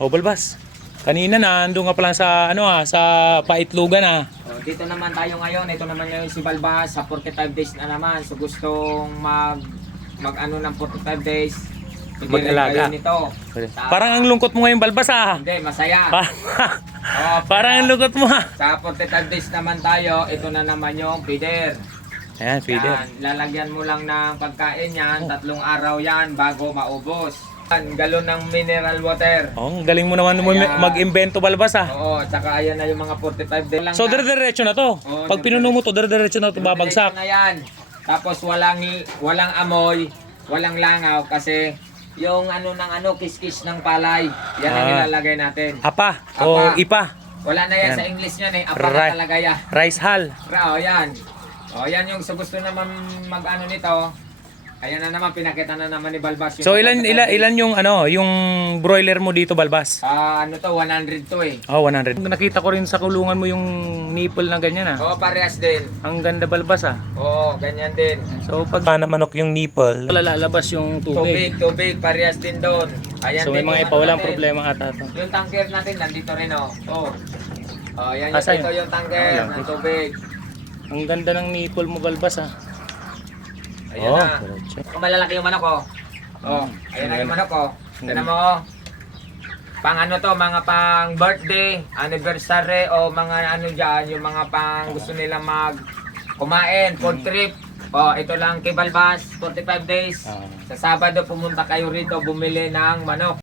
O balbas. Kanina na andun nga pala sa ano ah, sa paitlugan ah. Oh, dito naman tayo ngayon. Ito naman ngayon si Balbas sa 45 days na naman. So gustong mag mag ano ng 45 days. Mag-alaga. nito. Sa- Parang ang lungkot mo ngayon balbas ah. Hindi, masaya. Pa- Oh, Parang ang lungkot mo ah. Sa 45 days naman tayo, ito na naman yung feeder. Ayan, feeder. Yan, lalagyan mo lang ng pagkain yan, tatlong araw yan bago maubos. Yan, galon ng mineral water. Oh, ang galing mo naman mo Ayan. mag-invento balbas ah. Oo, tsaka ayan na yung mga 45 days lang. So dire-diretso na to. Oo, Pag pinuno mo to, dire-diretso na to babagsak. Na yan. Tapos walang walang amoy, walang langaw kasi yung ano ng ano kiskis ng palay. Yan ang Ah. ilalagay natin. Apa o Apa. ipa. Wala na yan Yan. sa English yan eh. Apa na talaga yan. Rice hull. Ra, o yan. O yan yung sa gusto naman mag-ano nito. Ayan na naman, pinakita na naman ni Balbas. yung So ilan 45 ilan ilan yung ano, yung broiler mo dito balbas? Ah, ano to, 100 to eh. Oh, 100. Nakita ko rin sa kulungan mo yung nipple na ganyan ah. Oo, parehas din. Ang ganda balbas ah. Oo, ganyan din. So pag na manok yung nipple, lalabas yung Tubig, tubig, parehas din doon. Ayan So may din mga yung ipa ano walang natin. problema ata to. Yung tanker natin, nandito rin oh. Oh. Oh, yan yung, Asa ito yun? yung tanker Ah, ng tubig. Ang ganda ng nipple mo balbas ah. Ayan Oh, na. diretso. Kung malalaki yung manok oh. Oh, ayan na yung manok oh. Tignan mo oh. Pang ano to, mga pang birthday, anniversary o mga ano diyan, yung mga pang gusto nila mag kumain, food trip. Oh, ito lang kay Balbas, 45 days. Ah. Sa Sabado pumunta kayo rito bumili ng manok.